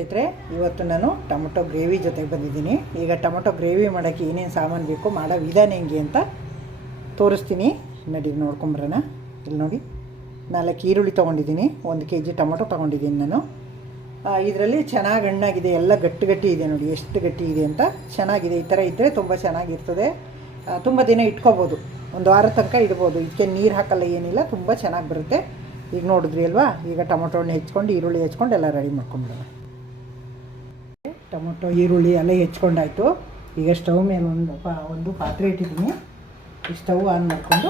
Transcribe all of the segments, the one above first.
ಸ್ನೇಹಿತರೆ, ಇವತ್ತು ನಾನು ಟೊಮೊಟೊ ಗ್ರೇವಿ ಜೊತೆಗೆ ಬಂದಿದ್ದೀನಿ. ಈಗ ಟೊಮೊಟೊ ಗ್ರೇವಿ ಮಾಡೋಕ್ಕೆ ಏನೇನು ಸಾಮಾನು ಬೇಕು, ಮಾಡೋ ವಿಧಾನ ಹೆಂಗೆ ಅಂತ ತೋರಿಸ್ತೀನಿ. ನಡಿ ನೋಡ್ಕೊಂಬರೋಣ. ಇಲ್ಲಿ ನೋಡಿ, 4 ಈರುಳ್ಳಿ ತೊಗೊಂಡಿದ್ದೀನಿ, 1 kg ಟೊಮೊಟೊ ತೊಗೊಂಡಿದ್ದೀನಿ ನಾನು. ಇದರಲ್ಲಿ ಚೆನ್ನಾಗಿ ಹಣ್ಣಾಗಿದೆ, ಎಲ್ಲ ಗಟ್ಟಿ ಇದೆ. ನೋಡಿ ಎಷ್ಟು ಗಟ್ಟಿ ಇದೆ ಅಂತ. ಚೆನ್ನಾಗಿದೆ. ಈ ಥರ ಇದ್ದರೆ ತುಂಬ ಚೆನ್ನಾಗಿರ್ತದೆ. ತುಂಬ ದಿನ ಇಟ್ಕೋಬೋದು, 1 ವಾರ ತನಕ ಇಡ್ಬೋದು. ಇದಕ್ಕೆ ನೀರು ಹಾಕಲ್ಲ, ಏನಿಲ್ಲ, ತುಂಬ ಚೆನ್ನಾಗಿ ಬರುತ್ತೆ. ಈಗ ನೋಡಿದ್ರಿ ಅಲ್ವಾ. ಈಗ ಟೊಮೊಟೊ ಹಣ್ಣು ಹೆಚ್ಕೊಂಡು, ಈರುಳ್ಳಿ ಹೆಚ್ಕೊಂಡು ಎಲ್ಲ ರೆಡಿ ಮಾಡ್ಕೊಂಬಿಡೋಣ. ಟೊಮೊಟೊ ಈರುಳ್ಳಿ ಎಲ್ಲ ಹೆಚ್ಕೊಂಡಾಯಿತು. ಈಗ ಸ್ಟವ್ ಮೇಲೆ ಒಂದು ಪಾತ್ರೆ ಇಟ್ಟಿದ್ದೀನಿ. ಈ ಸ್ಟವ್ ಆನ್ ಮಾಡಿಕೊಂಡು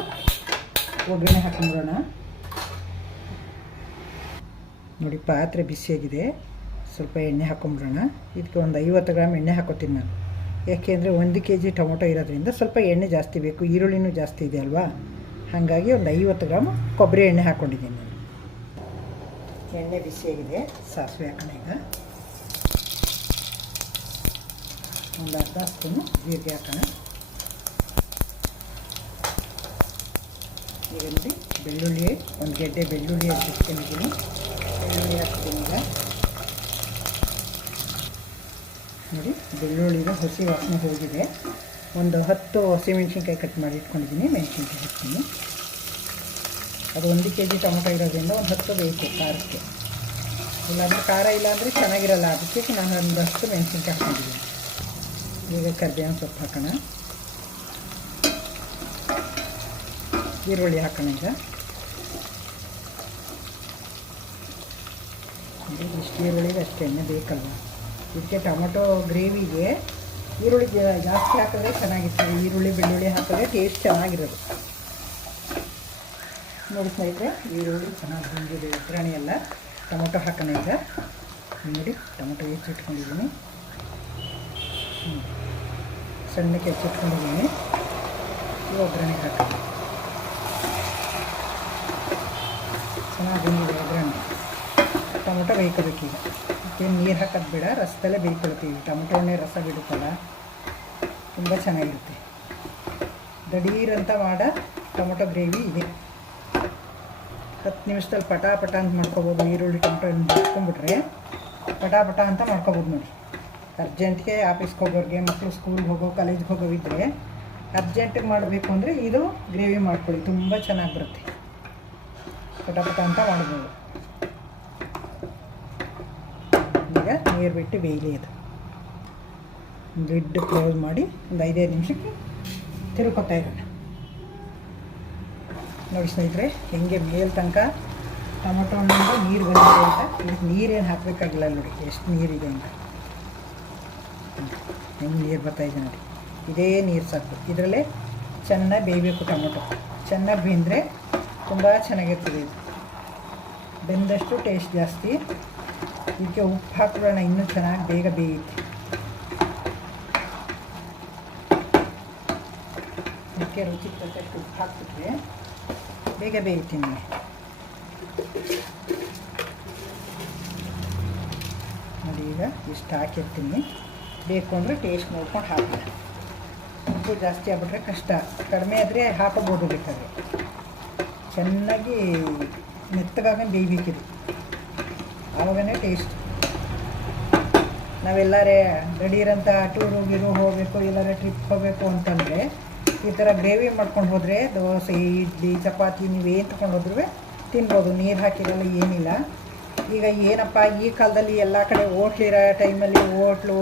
ಒಗ್ಗರಣೆ ಹಾಕೊಂಬಿಡೋಣ. ನೋಡಿ, ಪಾತ್ರೆ ಬಿಸಿಯಾಗಿದೆ. ಸ್ವಲ್ಪ ಎಣ್ಣೆ ಹಾಕೊಂಬಿಡೋಣ. ಇದಕ್ಕೆ ಒಂದು 50 ಗ್ರಾಮ್ ಎಣ್ಣೆ ಹಾಕೋತೀನಿ ನಾನು. ಯಾಕೆಂದರೆ 1 kg ಟೊಮೊಟೊ ಇರೋದ್ರಿಂದ ಸ್ವಲ್ಪ ಎಣ್ಣೆ ಜಾಸ್ತಿ ಬೇಕು. ಈರುಳ್ಳಿನೂ ಜಾಸ್ತಿ ಇದೆ ಅಲ್ವಾ, ಹಾಗಾಗಿ ಒಂದು 50 ಗ್ರಾಮ್ ಕೊಬ್ಬರಿ ಎಣ್ಣೆ ಹಾಕ್ಕೊಂಡಿದ್ದೀನಿ ನಾನು. ಎಣ್ಣೆ ಬಿಸಿಯಾಗಿದೆ. ಸಾಸಿವೆ ಹಾಕೋಣ. ಈಗ ಒಂದು ಅರ್ಧ ಸ್ಪೂನು ಜೀರಿಗೆ ಹಾಕೋಣ. ಈಗ ನೋಡಿ, ಬೆಳ್ಳುಳ್ಳಿ, 1 ಗೆಡ್ಡೆ ಬೆಳ್ಳುಳ್ಳಿ ಹಚ್ಚಿಟ್ಕೊಂಡಿದ್ದೀನಿ. ಬೆಳ್ಳುಳ್ಳಿ ಹಾಕ್ತೀನಿ. ಈಗ ನೋಡಿ, ಬೆಳ್ಳುಳ್ಳಿಗೆ ಹಸಿ ವಾಸನೆ ಹೋಗಿದೆ. ಒಂದು 10 ಹಸಿಮೆಣ್ಸಿನ್ಕಾಯಿ ಕಟ್ ಮಾಡಿ ಇಟ್ಕೊಂಡಿದ್ದೀನಿ. ಮೆಣಸಿನ್ಕಾಯಿ ಹಾಕ್ತೀನಿ. ಅದು 1 kg ಟೊಮೊಟೊ ಇರೋದ್ರಿಂದ ಒಂದು 10 ಬೇಕು ಖಾರಕ್ಕೆ. ಇಲ್ಲಾಂದರೆ ಖಾರ ಇಲ್ಲಾಂದರೆ ಚೆನ್ನಾಗಿರಲ್ಲ, ಅದಕ್ಕೆ ನಾನು ಒಂದು 10 ಮೆಣಸಿನ್ಕಾಯಿ ಹಾಕ್ಕೊಂಡಿದ್ದೀನಿ. ಈಗ ಕರಿಬೇವಿನ ಸೊಪ್ಪು ಹಾಕೋಣ. ಈರುಳ್ಳಿ ಹಾಕೋಣ. ಈಗ ಇಷ್ಟು ಈರುಳ್ಳಿಗೆ ಅಷ್ಟು ಎಣ್ಣೆ ಬೇಕಲ್ವ. ಇದಕ್ಕೆ ಟೊಮೊಟೊ ಗ್ರೇವಿಗೆ ಈರುಳ್ಳಿ ಜಾಸ್ತಿ ಹಾಕಿದ್ರೆ ಚೆನ್ನಾಗಿರ್ತದೆ. ಈರುಳ್ಳಿ ಬೆಳ್ಳುಳ್ಳಿ ಹಾಕಿದ್ರೆ ಟೇಸ್ಟ್ ಚೆನ್ನಾಗಿರೋದು. ನೋಡಿ ಸ್ನೇಹಿತರೆ, ಈರುಳ್ಳಿ ಚೆನ್ನಾಗಿ ಬಂದಿದೆ. ಒಗ್ಗರಣೆ ಎಲ್ಲ ಟೊಮೊಟೊ ಹಾಕೋಣ. ಈಗ ನೋಡಿ, ಟೊಮೊಟೊ ಹೆಚ್ಚಿಟ್ಕೊಂಡಿದ್ದೀನಿ. ಸಣ್ಣಕ್ಕೆ ಹೆಚ್ಚಿಟ್ಕೊಂಡಿದ್ದೀನಿ. ಈ ಒಗ್ಗರಣೆ ಹಾಕೋಣ. ಚೆನ್ನಾಗಿ ಬಂದಿದೆ ಒಗ್ಗರಣೆ. ಟೊಮೊಟೊ ಬೇಯ್ಕೋಬೇಕೀಗ. ಏನು ನೀರು ಹಾಕೋದು ಬೇಡ, ರಸದಲ್ಲೇ ಬೇಯ್ಕೊಳ್ತೀವಿ. ಟೊಮೊಟೊ ಹಣ್ಣೆ ರಸ ಬಿಡುತ್ತಲ್ಲ, ತುಂಬ ಚೆನ್ನಾಗಿರುತ್ತೆ. ದಡೀರಂತ ಮಾಡೋ ಟೊಮೊಟೊ ಗ್ರೇವಿ ಇದೆ. 10 ನಿಮಿಷದಲ್ಲಿ ಪಟ ಅಂತ ಮಾಡ್ಕೊಬೋದು. ಈರುಳ್ಳಿ ಟೊಮೊಟೊ ಮಾಡ್ಕೊಂಬಿಟ್ರೆ ಪಟ ಅಂತ ಮಾಡ್ಕೊಬೋದು. ನೋಡಿ, ಅರ್ಜೆಂಟ್ಗೆ ಆಫೀಸ್ಗೆ ಹೋಗೋರಿಗೆ, ಮಕ್ಕಳು ಸ್ಕೂಲ್ಗೆ ಹೋಗೋ, ಕಾಲೇಜ್ಗೆ ಹೋಗೋವಿದ್ದರೆ ಅರ್ಜೆಂಟಿಗೆ ಮಾಡಬೇಕು ಅಂದರೆ ಇದು ಗ್ರೇವಿ ಮಾಡ್ಕೊಳ್ಳಿ, ತುಂಬ ಚೆನ್ನಾಗಿ ಬರುತ್ತೆ. ಪಟ ಅಂತ ಮಾಡ್ಬೋದು. ಈಗ ನೀರು ಬಿಟ್ಟು ಬೇಯಲಿ. ಅದು ಲಿಡ್ ಕ್ಲೋಸ್ ಮಾಡಿ ಒಂದು 5 ನಿಮಿಷಕ್ಕೆ ತಿರುಗ್ಕೊತಾ ಇರೋಣ. ನೋಡಿ ಸ್ನೇಹಿತರೆ, ಹೆಂಗೆ ಮೇಲ್ ತನಕ ಟೊಮೊಟೊ ಹಣ್ಣಿಂದ ನೀರು ಬಂದಿದೆ ಅಂತ. ಇದಕ್ಕೆ ನೀರೇನು ಹಾಕಬೇಕಾಗಿಲ್ಲ. ನೋಡಿ ಎಷ್ಟು ನೀರಿದೆ ಅಂತ. ಹೆಂಗೆ ನೀರು ಬರ್ತಾಯಿದೆ ನೋಡಿ. ಇದೇ ನೀರು ಸಾಕು. ಇದರಲ್ಲೇ ಚೆನ್ನಾಗಿ ಬೇಯಬೇಕು. ಟೊಮೊಟೊ ಚೆನ್ನಾಗಿ ಬೆಂದರೆ ತುಂಬ ಚೆನ್ನಾಗಿರ್ತದೆ. ಇದು ಬೆಂದಷ್ಟು ಟೇಸ್ಟ್ ಜಾಸ್ತಿ. ಇದಕ್ಕೆ ಉಪ್ಪು ಹಾಕೋಣ, ಇನ್ನೂ ಚೆನ್ನಾಗಿ ಬೇಗ ಬೇಯುತ್ತೆ. ಇದಕ್ಕೆ ರುಚಿಗೆ ತಕ್ಕಷ್ಟು ಉಪ್ಪು ಹಾಕ್ಬಿಟ್ರೆ ಬೇಗ ಬೇಯ್ತೀನಿ. ನೋಡಿ, ಈಗ ಇಷ್ಟು ಹಾಕಿರ್ತೀನಿ. ಬೇಕು ಅಂದರೆ ಟೇಸ್ಟ್ ನೋಡ್ಕೊಂಡು ಹಾಕೋಣ. ಉಪ್ಪು ಜಾಸ್ತಿ ಆಗ್ಬಿಟ್ರೆ ಕಷ್ಟ, ಕಡಿಮೆ ಆದರೆ ಹಾಕೋಬೋದು. ಬೇಕಾದ್ರೆ ಚೆನ್ನಾಗಿ ಮೆತ್ತಗಾಗಿ ಬೇಯಬೇಕಿದೆ, ಆವಾಗನೇ ಟೇಸ್ಟ್. ನಾವೆಲ್ಲರೇ ಗಡೀರಂತ ಟೂರು ಹೋಗಬೇಕು, ಎಲ್ಲಾರ ಟ್ರಿಪ್ ಹೋಗಬೇಕು ಅಂತಂದರೆ ಈ ಥರ ಗ್ರೇವಿ ಮಾಡ್ಕೊಂಡು ಹೋದರೆ ದೋಸೆ, ಇಡ್ಲಿ, ಚಪಾತಿ ನೀವೇನು ತೊಗೊಂಡು ಹೋದ್ರೂ ತಿನ್ಬೋದು. ನೀರು ಹಾಕಿರಲ್ಲ, ಏನಿಲ್ಲ. ಈಗ ಏನಪ್ಪ, ಈ ಕಾಲದಲ್ಲಿ ಎಲ್ಲ ಕಡೆ ಹೋಟ್ಲಿರೋ ಟೈಮಲ್ಲಿ ಹೋಟ್ಲು,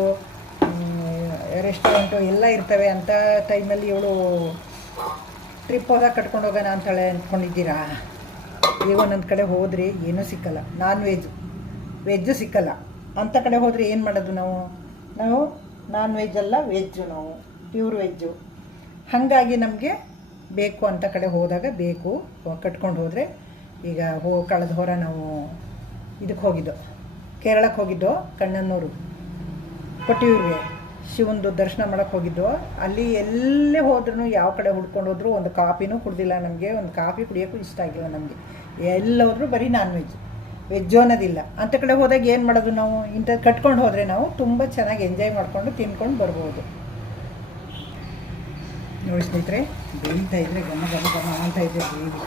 ರೆಸ್ಟೋರೆಂಟು ಎಲ್ಲ ಇರ್ತವೆ. ಅಂಥ ಟೈಮಲ್ಲಿ ಇವಳು ಟ್ರಿಪ್ ಹೋದಾಗ ಕಟ್ಕೊಂಡು ಹೋಗೋಣ ಅಂತಾಳೆ ಅಂದ್ಕೊಂಡಿದ್ದೀರಾ? ಈಗ ಒಂದೊಂದು ಕಡೆ ಹೋದರೆ ಏನೂ ಸಿಕ್ಕಲ್ಲ. ವೆಜ್ಜು ಸಿಕ್ಕಲ್ಲ. ಅಂಥ ಕಡೆ ಹೋದರೆ ಏನು ಮಾಡೋದು ನಾವು ನಾನ್ ವೆಜ್ ಅಲ್ಲ, ವೆಜ್ಜು, ನಾವು ಪ್ಯೂರ್ ವೆಜ್ಜು. ಹಾಗಾಗಿ ನಮಗೆ ಬೇಕು ಅಂಥ ಕಡೆ ಹೋದಾಗ ಬೇಕು ಕಟ್ಕೊಂಡು ಹೋದರೆ. ಈಗ ಕಳೆದ ಹೊರ ನಾವು ಇದಕ್ಕೆ ಹೋಗಿದ್ದೋ, ಕೇರಳಕ್ಕೆ ಹೋಗಿದ್ದೋ, ಕಣ್ಣನ್ನೂರು ಕೊಟ್ಟಿಯೂರಿಗೆ ಶಿವಂದು ದರ್ಶನ ಮಾಡೋಕ್ಕೆ ಹೋಗಿದ್ದೋ. ಅಲ್ಲಿ ಎಲ್ಲೇ ಹೋದ್ರೂ, ಯಾವ ಕಡೆ ಹುಡ್ಕೊಂಡು ಹೋದ್ರೂ ಒಂದು ಕಾಫಿನೂ ಕುಡ್ದಿಲ್ಲ ನಮಗೆ. ಒಂದು ಕಾಫಿ ಕುಡಿಯೋಕ್ಕೂ ಇಷ್ಟ ಆಗಿಲ್ಲ ನಮಗೆ. ಎಲ್ಲೋದ್ರೂ ಬರೀ ನಾನ್ ವೆಜ್ಜು ಅನ್ನೋದಿಲ್ಲ. ಅಂಥ ಕಡೆ ಹೋದಾಗ ಏನು ಮಾಡೋದು ನಾವು? ಇಂಥದ್ದು ಕಟ್ಕೊಂಡು ಹೋದರೆ ನಾವು ತುಂಬ ಚೆನ್ನಾಗಿ ಎಂಜಾಯ್ ಮಾಡಿಕೊಂಡು ತಿನ್ಕೊಂಡು ಬರ್ಬೋದು. ನೋಡಿ ಸ್ನೇಹಿತರೆ, ಬೇಯ್ತಾ ಇದ್ದರೆ ಘಮ ಅಂತ ಇದೆ ಗ್ರೇವಿ.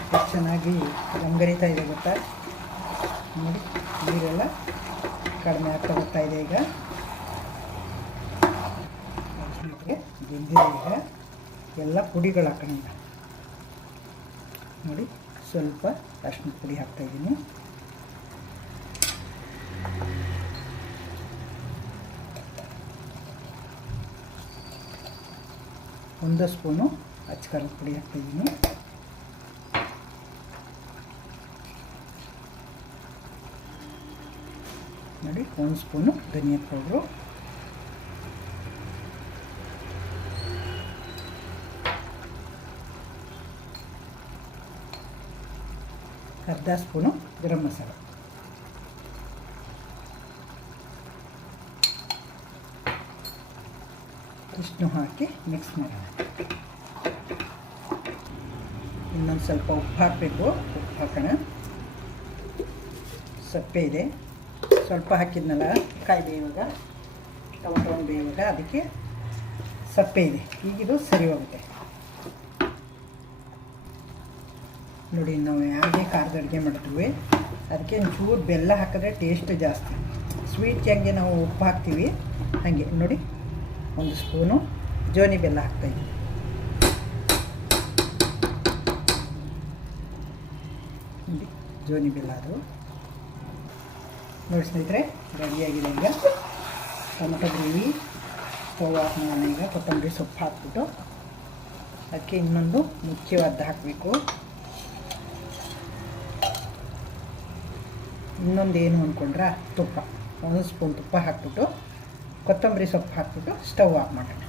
ಎಷ್ಟು ಚೆನ್ನಾಗಿ ಗಮಗರಿತಾ ಇದೆ ಗೊತ್ತಾ? ನೋಡಿ, ನೀರೆಲ್ಲ ಕಡಿಮೆ ಆಗ್ತಾ ಬರ್ತಾ ಇದೆ. ಈಗ ಬೆಂದಿದೆ. ಈಗ ಎಲ್ಲ ಪುಡಿಗಳು ಹಾಕೋಣ. ನೋಡಿ, ಸ್ವಲ್ಪ ಅರಿಶಿನ ಪುಡಿ ಹಾಕ್ತಾಯಿದ್ದೀನಿ. ಒಂದು ಸ್ಪೂನು ಅಚ್ಚಕಾರದ ಪುಡಿ ಹಾಕ್ತಾಯಿದ್ದೀನಿ. ನೋಡಿ, 1 ಸ್ಪೂನು ಧನಿಯಾ ಪೌಡ್ರು, ಅರ್ಧ ಸ್ಪೂನು ಗರಂ ಮಸಾಲ, ಇಷ್ಟನ್ನು ಹಾಕಿ ಮಿಕ್ಸ್ ಮಾಡೋಣ. ಇನ್ನೊಂದು ಸ್ವಲ್ಪ ಉಪ್ಪು ಹಾಕಬೇಕು. ಉಪ್ಪು ಹಾಕೋಣ. ಸಪ್ಪೆ ಇದೆ, ಸ್ವಲ್ಪ ಹಾಕಿದ್ನಲ್ಲ ಕಾಯಿ ಬೇಯುವಾಗ, ಟೊಮಟೊ ಬೇಯುವಾಗ, ಅದಕ್ಕೆ ಸಪ್ಪೆ ಇದೆ. ಈಗಿದು ಸರಿ ಹೋಗುತ್ತೆ. ನೋಡಿ, ನಾವು ಯಾವುದೇ ಖಾರದ ಅಡುಗೆ ಮಾಡಿದ್ವಿ ಅದಕ್ಕೆ ಒಂಚೂರು ಬೆಲ್ಲ ಹಾಕಿದ್ರೆ ಟೇಸ್ಟ್ ಜಾಸ್ತಿ. ಸ್ವೀಟ್ಗೆ ಹೆಂಗೆ ನಾವು ಉಪ್ಪು ಹಾಕ್ತೀವಿ ಹಾಗೆ. ನೋಡಿ, 1 ಸ್ಪೂನು ಜೋನಿ ಬೆಲ್ಲ ಹಾಕ್ತಾಯಿದ್ದೀನಿ. ನೋಡಿ, ಜೋನಿ ಬೆಲ್ಲ ಅದು. ನೋಡಿ ಸ್ನೇಹಿತರೆ, ರೆಡಿಯಾಗಿದೆ. ಈಗ ಟೊಮಟೊ ಗ್ರೇವಿ ಸ್ಟವ್ ಆಫ್ ಮಾಡೋಣ. ಈಗ ಕೊತ್ತಂಬರಿ ಸೊಪ್ಪು ಹಾಕ್ಬಿಟ್ಟು ಅದಕ್ಕೆ ಇನ್ನೊಂದು ಮುಖ್ಯವಾದ್ದು ಹಾಕಬೇಕು. ಇನ್ನೊಂದು ಏನು ಅಂದ್ಕೊಂಡ್ರೆ ತುಪ್ಪ, 1 ಸ್ಪೂನ್ ತುಪ್ಪ ಹಾಕ್ಬಿಟ್ಟು ಕೊತ್ತಂಬರಿ ಸೊಪ್ಪು ಹಾಕ್ಬಿಟ್ಟು ಸ್ಟವ್ ಆಫ್ ಮಾಡೋಣ.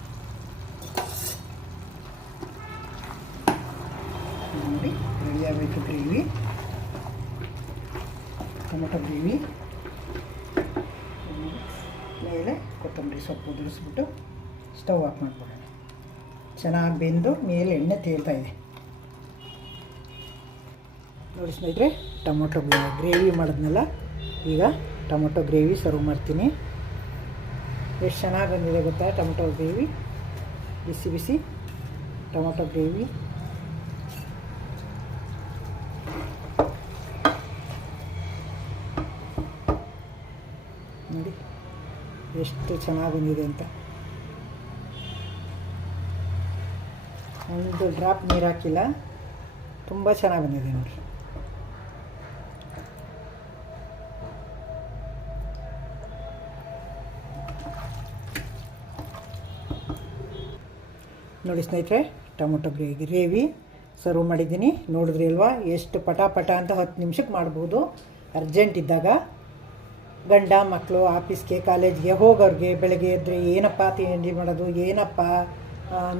ನೋಡಿ, ರೆಡಿಯಾಗಬೇಕು ಗ್ರೇವಿ, ಟೊಮಟೊ ಗ್ರೇವಿ. ಮೇಲೆ ಕೊತ್ತಂಬರಿ ಸೊಪ್ಪು ಉದುರಿಸ್ಬಿಟ್ಟು ಸ್ಟವ್ ಆಫ್ ಮಾಡಿಬಿಡೋಣ. ಚೆನ್ನಾಗಿ ಬೆಂದು ಮೇಲೆ ಎಣ್ಣೆ ತೇಲ್ತಾ ಇದೆ. ನೋಡಿ ಸ್ನೇಹಿತರೆ, ಟೊಮೊಟೊ ಗ್ರೇವಿ ಮಾಡಿದ್ನಲ್ಲ, ಈಗ ಟೊಮೊಟೊ ಗ್ರೇವಿ ಸರ್ವ್ ಮಾಡ್ತೀನಿ. ಎಷ್ಟು ಚೆನ್ನಾಗಿ ಬಂದಿದೆ ಗೊತ್ತಾ ಟೊಮೊಟೊ ಗ್ರೇವಿ. ಬಿಸಿ ಬಿಸಿ ಟೊಮೊಟೊ ಗ್ರೇವಿ. ನೋಡಿ ಎಷ್ಟು ಚೆನ್ನಾಗಿ ಬಂದಿದೆ ಅಂತ. ಒಂದು ಡ್ರಾಪ್ ನೀರು ಹಾಕಿಲ್ಲ, ತುಂಬ ಚೆನ್ನಾಗಿ ಬಂದಿದೆ ನೋಡಿ. ನೋಡಿ ಸ್ನೇಹಿತರೆ, ಟೊಮೊಟೊ ಗ್ರೇವಿ ಸರ್ವ್ ಮಾಡಿದ್ದೀನಿ. ನೋಡಿದ್ರಿ ಅಲ್ವಾ, ಎಷ್ಟು ಪಟ ಅಂತ 10 ನಿಮಿಷಕ್ಕೆ ಮಾಡ್ಬೋದು. ಅರ್ಜೆಂಟ್ ಇದ್ದಾಗ ಗಂಡ ಮಕ್ಕಳು ಆಫೀಸ್ಗೆ ಕಾಲೇಜ್ಗೆ ಹೋಗೋರಿಗೆ ಬೆಳಗ್ಗೆ ಎದ್ದರೆ ಏನಪ್ಪ ತಿಂಡಿ ಮಾಡೋದು, ಏನಪ್ಪ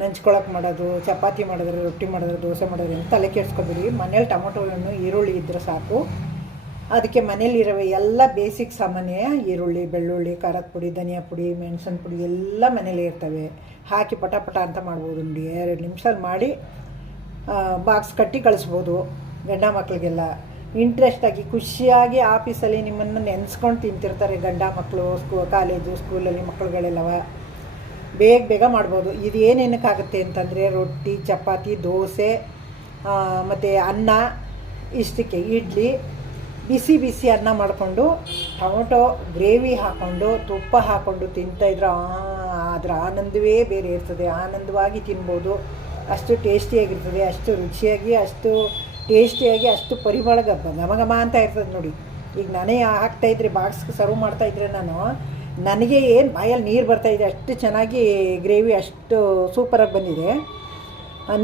ನಂಚ್ಕೊಳಕ್ಕೆ ಮಾಡೋದು, ಚಪಾತಿ ಮಾಡಿದ್ರೆ, ರೊಟ್ಟಿ ಮಾಡಿದ್ರೆ, ದೋಸೆ ಮಾಡಿದ್ರೆ ಅಂತ ತಲೆ ಕೆಡ್ಸ್ಕೊಬೇಡಿ. ಮನೇಲಿ ಟೊಮೊಟೊ ಹಣ್ಣು ಈರುಳ್ಳಿ ಇದ್ದರೆ ಸಾಕು. ಅದಕ್ಕೆ ಮನೇಲಿರೋ ಎಲ್ಲ ಬೇಸಿಕ್ ಸಾಮಾನ್ಯ ಈರುಳ್ಳಿ, ಬೆಳ್ಳುಳ್ಳಿ, ಖಾರದ ಪುಡಿ, ಧನಿಯಾ ಪುಡಿ, ಮೆಣಸಿನ ಪುಡಿ ಎಲ್ಲ ಮನೇಲೇ ಇರ್ತವೆ. ಹಾಕಿ ಪಟ ಅಂತ ಮಾಡ್ಬೋದು. ನೋಡಿ, 2 ನಿಮಿಷದಲ್ಲಿ ಮಾಡಿ ಬಾಕ್ಸ್ ಕಟ್ಟಿ ಕಳಿಸ್ಬೋದು ಗಂಡ ಮಕ್ಕಳಿಗೆಲ್ಲ. ಇಂಟ್ರೆಸ್ಟಾಗಿ ಖುಷಿಯಾಗಿ ಆಫೀಸಲ್ಲಿ ನಿಮ್ಮನ್ನು ನೆನೆಸ್ಕೊಂಡು ತಿಂತಿರ್ತಾರೆ ಗಂಡ ಮಕ್ಕಳು, ಕಾಲೇಜು ಸ್ಕೂಲಲ್ಲಿ ಮಕ್ಕಳುಗಳೆಲ್ಲವ. ಬೇಗ ಮಾಡ್ಬೋದು. ಇದು ಏನೇನಕ್ಕಾಗುತ್ತೆ ಅಂತಂದರೆ ರೊಟ್ಟಿ, ಚಪಾತಿ, ದೋಸೆ ಮತ್ತು ಅನ್ನ, ಇಷ್ಟಕ್ಕೆ ಇಡ್ಲಿ, ಬಿಸಿ ಅನ್ನ ಮಾಡಿಕೊಂಡು ಟೊಮೊಟೊ ಗ್ರೇವಿ ಹಾಕ್ಕೊಂಡು ತುಪ್ಪ ಹಾಕ್ಕೊಂಡು ತಿಂತಾಯಿದ್ರೆ ಅದರ ಆನಂದವೇ ಬೇರೆ ಇರ್ತದೆ. ಆನಂದವಾಗಿ ತಿನ್ಬೋದು. ಅಷ್ಟು ಟೇಸ್ಟಿಯಾಗಿರ್ತದೆ, ಅಷ್ಟು ರುಚಿಯಾಗಿ, ಅಷ್ಟು ಟೇಸ್ಟಿಯಾಗಿ, ಅಷ್ಟು ಪರಿಮಳ ಘಮ ಅಂತ ಇರ್ತದೆ. ನೋಡಿ, ಈಗ ನಾನೇ ಹಾಕ್ತಾಯಿದ್ರೆ ಬಾಕ್ಸ್ಗೆ ಸರ್ವ್ ಮಾಡ್ತಾಯಿದ್ರೆ ನನಗೆ ಏನು ಬಾಯಲ್ಲಿ ನೀರು ಬರ್ತಾಯಿದೆ. ಅಷ್ಟು ಚೆನ್ನಾಗಿ ಗ್ರೇವಿ ಅಷ್ಟು ಸೂಪರಾಗಿ ಬಂದಿದೆ.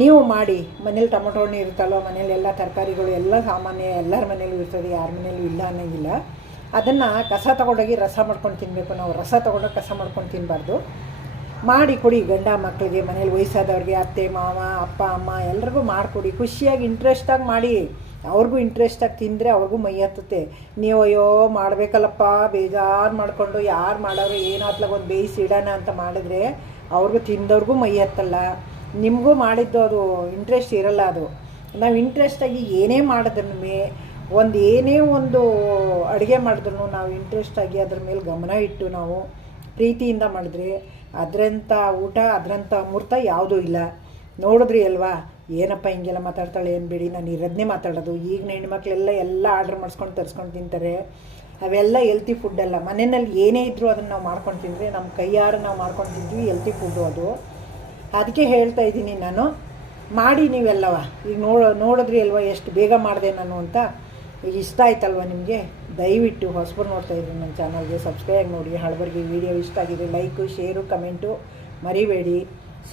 ನೀವು ಮಾಡಿ. ಮನೇಲಿ ಟೊಮೊಟೊ ಹಣ್ಣು ಇರುತ್ತಲ್ವ, ಮನೇಲಿ ಎಲ್ಲ ತರಕಾರಿಗಳು ಎಲ್ಲ ಸಾಮಾನ್ಯ ಎಲ್ಲರ ಮನೇಲೂ ಇರ್ತದೆ, ಯಾರ ಮನೇಲೂ ಇಲ್ಲ ಅನ್ನೋಂಗಿಲ್ಲ. ಅದನ್ನು ಕಸ ತೊಗೊಂಡೋಗಿ ರಸ ಮಾಡ್ಕೊಂಡು ತಿನ್ನಬೇಕು. ನಾವು ರಸ ತೊಗೊಂಡೋಗಿ ಕಸ ಮಾಡ್ಕೊಂಡು ತಿನ್ನಬಾರ್ದು. ಮಾಡಿ ಕೊಡಿ ಗಂಡ ಮಕ್ಕಳಿಗೆ, ಮನೇಲಿ ವಯಸ್ಸಾದವ್ರಿಗೆ, ಅತ್ತೆ ಮಾವ, ಅಪ್ಪ ಅಮ್ಮ ಎಲ್ರಿಗೂ ಮಾಡಿಕೊಡಿ. ಖುಷಿಯಾಗಿ ಇಂಟ್ರೆಸ್ಟಾಗಿ ಮಾಡಿ. ಅವ್ರಿಗೂ ಇಂಟ್ರೆಸ್ಟಾಗಿ ತಿಂದರೆ ಅವ್ರಿಗೂ ಮೈ ಹತ್ತುತ್ತೆ. ನೀವು ಅಯ್ಯೋ ಮಾಡಬೇಕಲ್ಲಪ್ಪ ಬೇಜಾರು ಮಾಡಿಕೊಂಡು ಯಾರು ಮಾಡೋರು ಏನಾತ್ಲಾಗೊಂದು ಬೇಯಿಸಿ ಇಡೋಣ ಅಂತ ಮಾಡಿದ್ರೆ ಅವ್ರಿಗೂ ತಿಂದವ್ರಿಗೂ ಮೈ ಹತ್ತಲ್ಲ, ನಿಮಗೂ ಮಾಡಿದ್ದು ಅದು ಇಂಟ್ರೆಸ್ಟ್ ಇರಲ್ಲ. ಅದು ನಾವು ಇಂಟ್ರೆಸ್ಟಾಗಿ ಏನೇ ಮಾಡಿದ್ರೂ ಏನೇ ಒಂದು ಅಡುಗೆ ಮಾಡಿದ್ರು ನಾವು ಇಂಟ್ರೆಸ್ಟಾಗಿ ಅದ್ರ ಮೇಲೆ ಗಮನ ಇಟ್ಟು ನಾವು ಪ್ರೀತಿಯಿಂದ ಮಾಡಿದ್ರೆ ಅದರಂಥ ಊಟ, ಅದರಂಥ ಅಮೃತ ಯಾವುದೂ ಇಲ್ಲ. ನೋಡಿದ್ರಿ ಅಲ್ವಾ, ಏನಪ್ಪ ಹಿಂಗೆಲ್ಲ ಮಾತಾಡ್ತಾಳೆ ಏನು ಬೇಡಿ, ನಾನು ಇರೋದನ್ನೇ ಮಾತಾಡೋದು. ಈಗಿನ ಹೆಣ್ಮಕ್ಳೆಲ್ಲ ಆರ್ಡ್ರ್ ಮಾಡಿಸ್ಕೊಂಡು ತರಿಸ್ಕೊಂಡು ತಿಂತಾರೆ. ಅವೆಲ್ಲ ಹೆಲ್ತಿ ಫುಡ್ಡಲ್ಲ. ಮನೆಯಲ್ಲಿ ಏನೇ ಇದ್ದರೂ ಅದನ್ನು ನಾವು ಮಾಡ್ಕೊಂಡು ತಿಂದರೆ ನಮ್ಮ ಕೈಯಾರ ನಾವು ಮಾಡ್ಕೊಂಡು ತಿಂತೀವಿ, ಹೆಲ್ತಿ ಫುಡ್ಡು ಅದು. ಅದಕ್ಕೆ ಹೇಳ್ತಾ ಇದ್ದೀನಿ ನಾನು, ಮಾಡಿ ನೀವೆಲ್ಲವ. ಈಗ ನೋಡಿದ್ರಿ ಅಲ್ವ ಎಷ್ಟು ಬೇಗ ಮಾಡಿದೆ ನಾನು ಅಂತ. ಈಗ ಇಷ್ಟ ಆಯ್ತಲ್ವ ನಿಮಗೆ? ದಯವಿಟ್ಟು ಹೊಸಬರು ನೋಡ್ತಾ ಇದ್ದೀನಿ ನನ್ನ ಚಾನಲ್ಗೆ ಸಬ್ಸ್ಕ್ರೈಬ್ ನೋಡಿ. ಹಳಬರಿಗೆ ವಿಡಿಯೋ ಇಷ್ಟ ಆಗಿದೆ ಲೈಕು, ಶೇರು, ಕಮೆಂಟು ಮರಿಬೇಡಿ.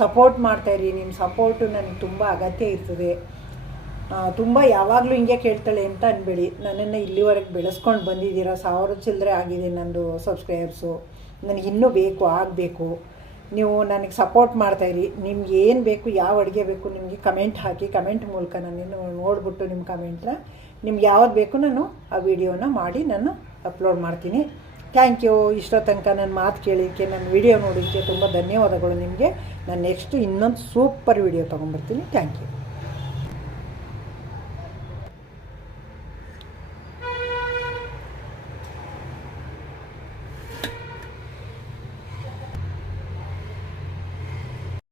ಸಪೋರ್ಟ್ ಮಾಡ್ತಾಯಿರಿ. ನಿಮ್ಮ ಸಪೋರ್ಟು ನನಗೆ ತುಂಬ ಅಗತ್ಯ ಇರ್ತದೆ. ತುಂಬ ಯಾವಾಗಲೂ ಹಿಂಗೆ ಕೇಳ್ತಾಳೆ ಅಂತ ಅನ್ಬೇಡಿ. ನನ್ನನ್ನು ಇಲ್ಲಿವರೆಗೆ ಬೆಳೆಸ್ಕೊಂಡು ಬಂದಿದ್ದೀರಾ. 1000 ಚಿಲ್ಲರೆ ಆಗಿದೆ ನಂದು ಸಬ್ಸ್ಕ್ರೈಬರ್ಸು. ನನಗೆ ಇನ್ನೂ ಆಗಬೇಕು. ನೀವು ನನಗೆ ಸಪೋರ್ಟ್ ಮಾಡ್ತಾಯಿರಿ. ನಿಮ್ಗೆ ಏನು ಬೇಕು, ಯಾವ ಅಡುಗೆ ಬೇಕು ನಿಮಗೆ ಕಮೆಂಟ್ ಹಾಕಿ. ಕಮೆಂಟ್ ಮೂಲಕ ನಾನು ನೋಡಿಬಿಟ್ಟು ನಿಮ್ಮ ಕಮೆಂಟ್ನ ನಿಮ್ಗೆ ಯಾವ್ದು ಬೇಕು ನಾನು ಆ ವಿಡಿಯೋನ ಮಾಡಿ ನಾನು ಅಪ್ಲೋಡ್ ಮಾಡ್ತೀನಿ. Thank you. ಇಷ್ಟೋ ತನಕ ನನ್ನ ಮಾತು ಕೇಳಿದ್ದಕ್ಕೆ, ನನ್ನ ವಿಡಿಯೋ ನೋಡೋದಕ್ಕೆ ತುಂಬ ಧನ್ಯವಾದಗಳು ನಿಮಗೆ. ನಾನು ನೆಕ್ಸ್ಟು ಇನ್ನೊಂದು ಸೂಪರ್ ವಿಡಿಯೋ ತೊಗೊಂಬರ್ತೀನಿ. Thank you.